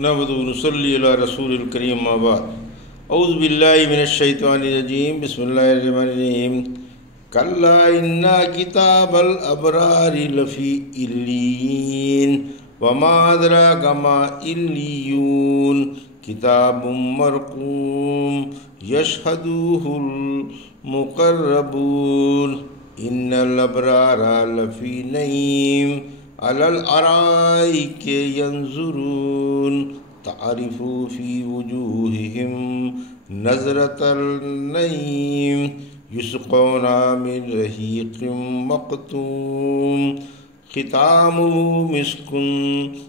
نحمدہ و نصلی علی رسول الکریم اما بعد اعوذ باللہ من الشیطان الرجیم بسم اللہ الرحمن الرحیم کلا ان کتاب الابرار لفی علیین وما ادراک ما علیون کتاب مرقوم یشہدہ المقربون ان الابرار لفی نعیم علی الارائک ینظرون تعرف فی وجوہہم نظرۃ النعیم یسقون من رحیق مختوم ختامہ مسک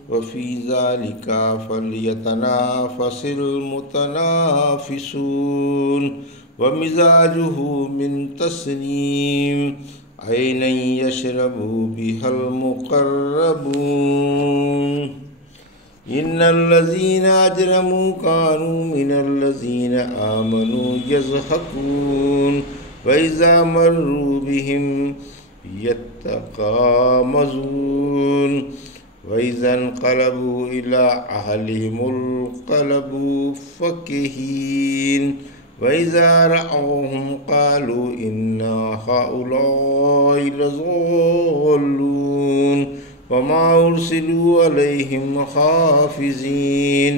وفی ذلک فلیتنافس المتنافسون ومزاجہ من تسنیم عینا یشرب بها المقربون ان الذین اجرموا كانوا من الذین آمنوا یضحکون وإذا مروا بهم یتغامزون وإذا انقلبوا إلى أهلهم انقلبوا فكهين وإذا رأوهم قالوا إن هؤلاء لضالون وما أرسلوا عليهم حافظين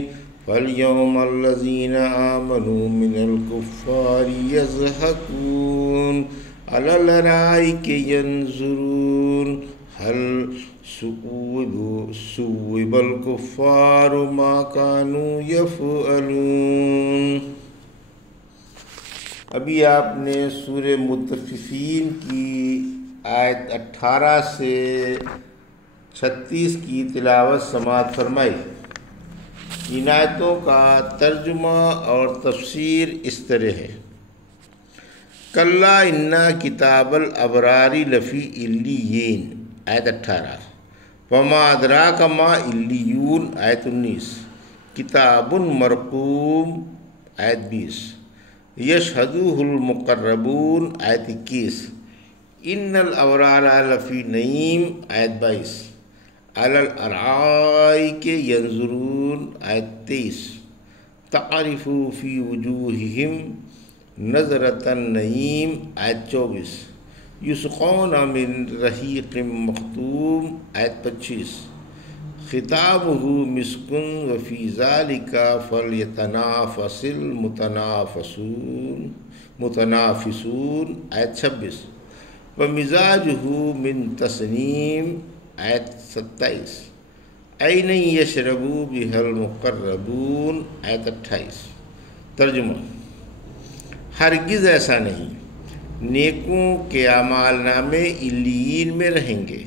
فاليوم الذين آمنوا من الكفار يضحكون على الأرائك ينظرون هل ثوب الكفار ما كانوا يفعلون۔ ابھی آپ نے سورہ مطففین کی آیت 18 سے 36 کی تلاوت سماعت فرمائی۔ ان آیتوں کا ترجمہ اور تفسیر اس طرح ہے۔ کلا ان کتاب الابرار لفی علیین آیت 18، وما ادراک ما علیون آیت 19، کتاب مرقوم آیت 20، یشہدہ المقربون آیت 21، ان الابرار لفی نعیم آیت 22، علی الارائک ینظرون آیت 23، تعرف فی وجوہہم نظرۃ النعیم آیت 24، یسقون من رحیق مختوم آیت 25، ختامہ مسک وفی ذلک فلیتنافس المتنافسون آیت 26، ومزاجہ من تسنیم آیت 27، عینا یشرب بها المقربون آیت 28۔ ترجمہ: ہرگز ایسا نہیں، نیکوں کے اعمال نامے علیین میں رہیں گے۔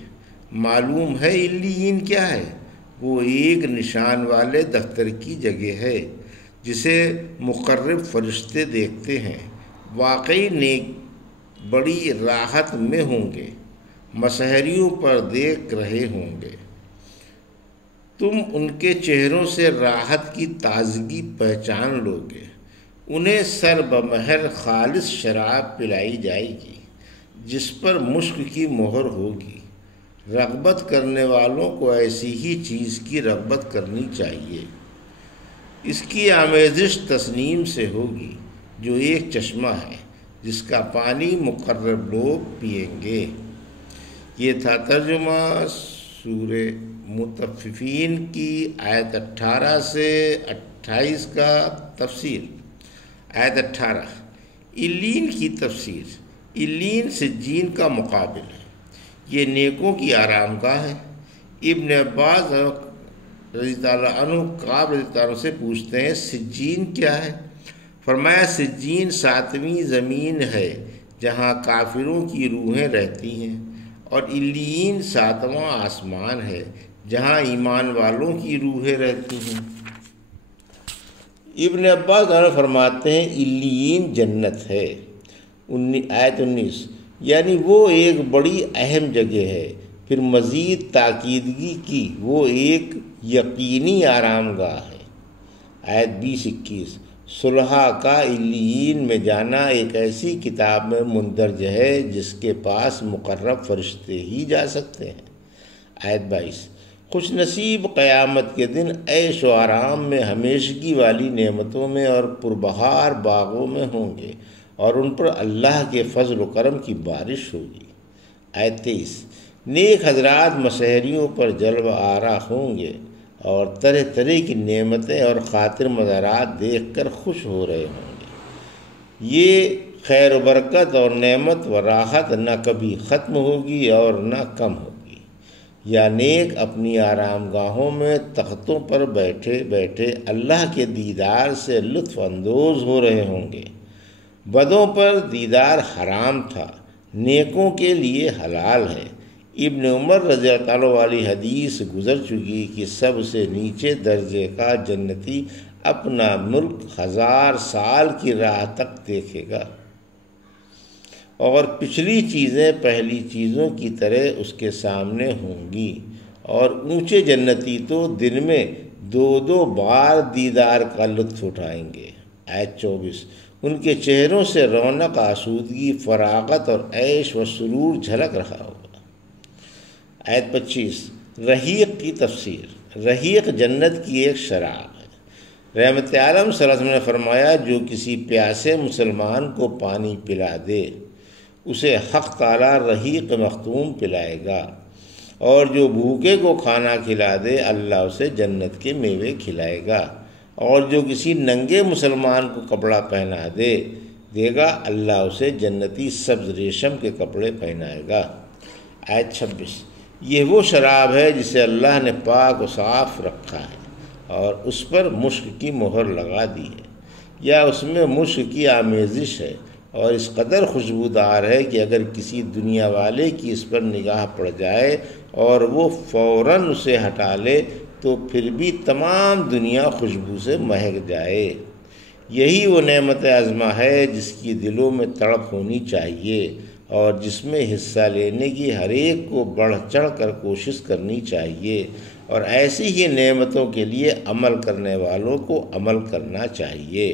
معلوم ہے علیین کیا ہے؟ وہ ایک نشان والے دفتر کی جگہ ہے جسے مقرب فرشتے دیکھتے ہیں۔ واقعی نیک بڑی راحت میں ہوں گے، مسحریوں پر دیکھ رہے ہوں گے۔ تم ان کے چہروں سے راحت کی تازگی پہچان لو گے۔ انہیں سر بمہر خالص شراب پلائی جائے گی جس پر مشک کی مہر ہوگی۔ رغبت کرنے والوں کو ایسی ہی چیز کی رغبت کرنی چاہیے۔ اس کی آمیزش تسنیم سے ہوگی جو ایک چشمہ ہے جس کا پانی مقرب لوگ پئیں گے۔ یہ تھا ترجمہ سورہ مطففین کی آیت 18 سے 28 کا تفسیر۔ آیت 18، علیین کی تفسیر۔ علیین سجین کا مقابل ہے، یہ نیکوں کی آرام گاہ ہے۔ ابن عباس رضی اللہ عنہ کعب رضی اللہ عنہ سے پوچھتے ہیں سجین کیا ہے؟ فرمایا سجین 7ویں زمین ہے جہاں کافروں کی روحیں رہتی ہیں، اور علیین 7واں آسمان ہے جہاں ایمان والوں کی روحیں رہتی ہیں۔ ابن عباس فرماتے ہیں علیین جنت ہے۔ آیت 19، یعنی وہ ایک بڑی اہم جگہ ہے۔ پھر مزید تاکیدگی کی وہ ایک یقینی آرام گاہ ہے۔ آیت 20-21، صلحاء کا علیین میں جانا ایک ایسی کتاب میں مندرج ہے جس کے پاس مقرب فرشتے ہی جا سکتے ہیں۔ آیت 22، خوش نصیب قیامت کے دن عیش و آرام میں ہمیشگی والی نعمتوں میں اور پربہار باغوں میں ہوں گے، اور ان پر اللہ کے فضل و کرم کی بارش ہوگی۔ آیت 23، نیک حضرات مسحریوں پر جلوہ آرا ہوں گے اور طرح طرح کی نعمتیں اور خاطر مزارات دیکھ کر خوش ہو رہے ہوں گے۔ یہ خیر و برکت اور نعمت و راحت نہ کبھی ختم ہوگی اور نہ کم ہوگی۔ یا نیک اپنی آرام گاہوں میں تختوں پر بیٹھے بیٹھے اللہ کے دیدار سے لطف اندوز ہو رہے ہوں گے۔ بدوں پر دیدار حرام تھا، نیکوں کے لیے حلال ہے۔ ابن عمر رضی اللہ عنہ والی حدیث گزر چکی کہ سب سے نیچے درجے کا جنتی اپنا ملک 1000 سال کی راہ تک دیکھے گا، اور پچھلی چیزیں پہلی چیزوں کی طرح اس کے سامنے ہوں گی، اور اونچے جنتی تو دن میں 2 بار دیدار کا لطف اٹھائیں گے۔ آیت 24، ان کے چہروں سے رونق، آسودگی، فراغت اور عیش و سرور جھلک رہا ہوگا۔ آیت 25، رحیق کی تفسیر۔ رحیق جنت کی ایک شراب ہے۔ رحمت عالم صلی اللہ علیہ وسلم نے فرمایا، جو کسی پیاسے مسلمان کو پانی پلا دے اسے حق تعالی رحیق مختوم پلائے گا، اور جو بھوکے کو کھانا کھلا دے اللہ اسے جنت کے میوے کھلائے گا، اور جو کسی ننگے مسلمان کو کپڑا پہنا دے گا اللہ اسے جنتی سبز ریشم کے کپڑے پہنائے گا۔ آیت 26، یہ وہ شراب ہے جسے اللہ نے پاک و صاف رکھا ہے اور اس پر مشک کی مہر لگا دی ہے، یا اس میں مشک کی آمیزش ہے، اور اس قدر خوشبودار ہے کہ اگر کسی دنیا والے کی اس پر نگاہ پڑ جائے اور وہ فوراً اسے ہٹا لے تو پھر بھی تمام دنیا خوشبو سے مہک جائے۔ یہی وہ نعمت عظمہ ہے جس کی دلوں میں تڑپ ہونی چاہیے، اور جس میں حصہ لینے کی ہر ایک کو بڑھ چڑھ کر کوشش کرنی چاہیے، اور ایسی ہی نعمتوں کے لیے عمل کرنے والوں کو عمل کرنا چاہیے۔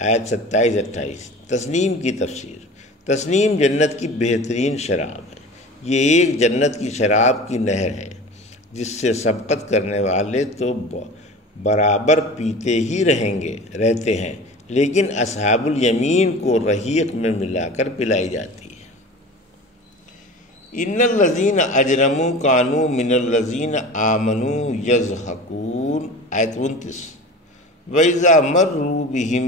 آیت 27-28، تسنیم کی تفسیر۔ تسنیم جنت کی بہترین شراب ہے۔ یہ ایک جنت کی شراب کی نہر ہے جس سے سبقت کرنے والے تو برابر پیتے ہی رہتے ہیں، لیکن اصحاب الیمین کو رحیق میں ملا کر پلائی جاتی ہے۔ ان الذین اجرموا کانوا من الذین آمنوا یضحکون۔ آیت 29، وَإِذَا مَرُّوا بِهِمْ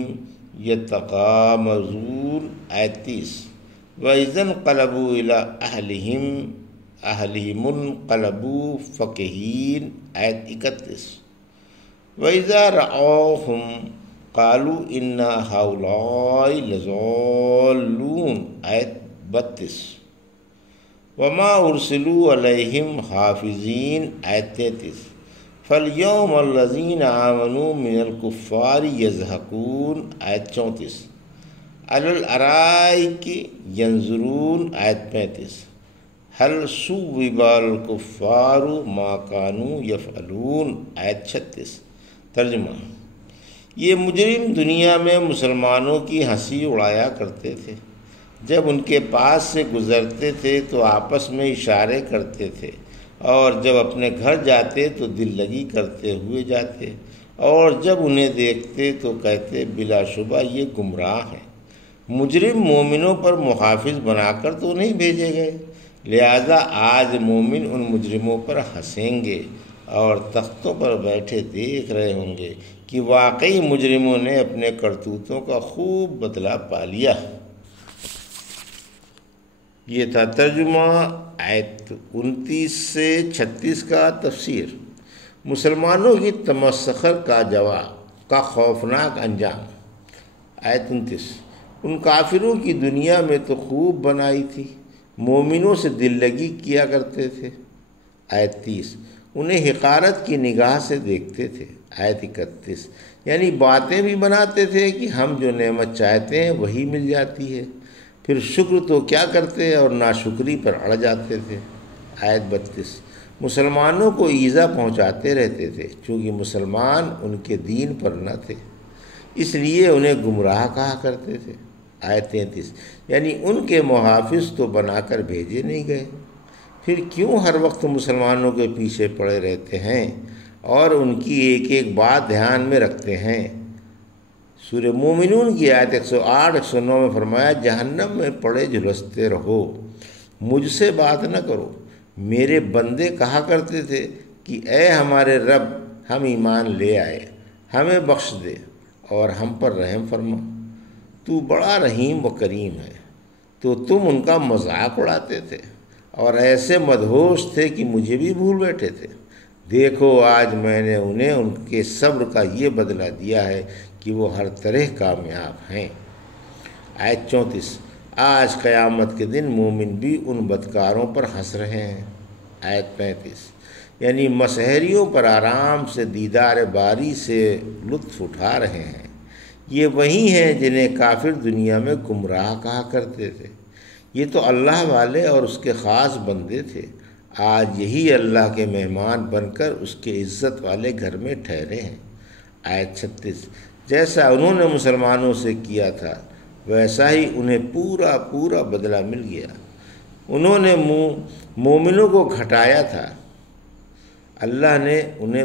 یتغامزون۔ آیت 30، وَإِذَا انقلبوا إِلَىٰ أَهْلِهِمُ انقلبوا فَكِهِينَ۔ آیت 31، وَإِذَا رَأَوْهُمْ قَالُوا إِنَّ هَؤُلَاءِ لَضَالُّونَ۔ آیت 32، وَمَا أُرْسِلُوا عَلَيْهِمْ حَافِظِينَ۔ آیت 33، فَالْيَوْمَ الَّذِينَ آمَنُوا مِنَ الْكُفَّارِ يَضْحَكُونَ۔ آیت 34، عَلَى الْأَرَائِكِ يَنظُرُونَ۔ آیت 35، هَلْ ثُوِّبَ الْكُفَّارُ مَا كَانُوا يَفْعَلُونَ۔ آیت 36۔ ترجمہ، یہ مجرم دنیا میں مسلمانوں کی ہنسی اڑایا کرتے تھے، جب ان کے پاس سے گزرتے تھے تو آپس میں اشارے کرتے تھے، اور جب اپنے گھر جاتے تو دل لگی کرتے ہوئے جاتے، اور جب انہیں دیکھتے تو کہتے بلا شبہ یہ گمراہ ہیں۔ مجرم مومنوں پر محافظ بنا کر تو نہیں بھیجے گئے، لہذا آج مومن ان مجرموں پر ہنسیں گے اور تختوں پر بیٹھے دیکھ رہے ہوں گے کہ واقعی مجرموں نے اپنے کرتوتوں کا خوب بدلہ پا لیا۔ یہ تھا ترجمہ آیت 29 سے 36 کا تفسیر۔ مسلمانوں کی تمسخر کا جواب کا خوفناک انجام۔ آیت 29، ان کافروں کی دنیا میں تو خوب بنائی تھی، مومنوں سے دل لگی کیا کرتے تھے۔ آیت 30، انہیں حقارت کی نگاہ سے دیکھتے تھے۔ آیت 31، یعنی باتیں بھی بناتے تھے کہ ہم جو نعمت چاہتے ہیں وہی مل جاتی ہے، پھر شکر تو کیا کرتے اور ناشکری پر اڑ جاتے تھے۔ آیت 32، مسلمانوں کو ایذا پہنچاتے رہتے تھے، چونکہ مسلمان ان کے دین پر نہ تھے، اس لیے انہیں گمراہ کہا کرتے تھے۔ آیت 33، یعنی ان کے محافظ تو بنا کر بھیجے نہیں گئے، پھر کیوں ہر وقت مسلمانوں کے پیچھے پڑے رہتے ہیں اور ان کی ایک ایک بات دھیان میں رکھتے ہیں؟ سورہ مومنون کی آیت 108 109 میں فرمایا جہنم میں پڑے جھلستے رہو، مجھ سے بات نہ کرو۔ میرے بندے کہا کرتے تھے کہ اے ہمارے رب، ہم ایمان لے آئے، ہمیں بخش دے اور ہم پر رحم فرما، تو بڑا رحیم و کریم ہے۔ تو تم ان کا مذاق اڑاتے تھے اور ایسے مدہوش تھے کہ مجھے بھی بھول بیٹھے تھے۔ دیکھو آج میں نے انہیں ان کے صبر کا یہ بدلہ دیا ہے کہ وہ ہر طرح کامیاب ہیں۔ آیت 34، آج قیامت کے دن مومن بھی ان بدکاروں پر ہنس رہے ہیں۔ آیت 35، یعنی مسحریوں پر آرام سے دیدار باری سے لطف اٹھا رہے ہیں۔ یہ وہی ہیں جنہیں کافر دنیا میں گمراہ کہا کرتے تھے۔ یہ تو اللہ والے اور اس کے خاص بندے تھے، آج یہی اللہ کے مہمان بن کر اس کے عزت والے گھر میں ٹھہرے ہیں۔ آیت 36، جیسا انہوں نے مسلمانوں سے کیا تھا ویسا ہی انہیں پورا پورا بدلہ مل گیا۔ انہوں نے مومنوں کو گھٹایا تھا، اللہ نے انہیں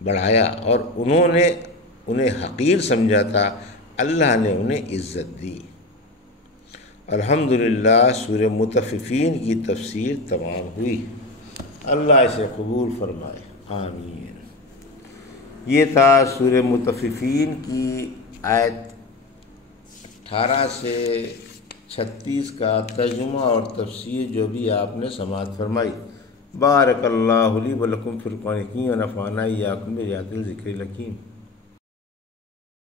بڑھایا، اور انہوں نے انہیں حقیر سمجھا تھا، اللہ نے انہیں عزت دی۔ الحمدللہ سورہ مطففین کی تفسیر تمام ہوئی، اللہ اسے قبول فرمائے، آمین۔ یہ تھا سورہ مطففین کی آیت 18 سے 36 کا ترجمہ اور تفسیر جو بھی آپ نے سماعت فرمائی۔ بارک اللہ لی و لکم فی القرآن الحکیم ونفعنا وإیاکم بآیات الذکر الحکیم۔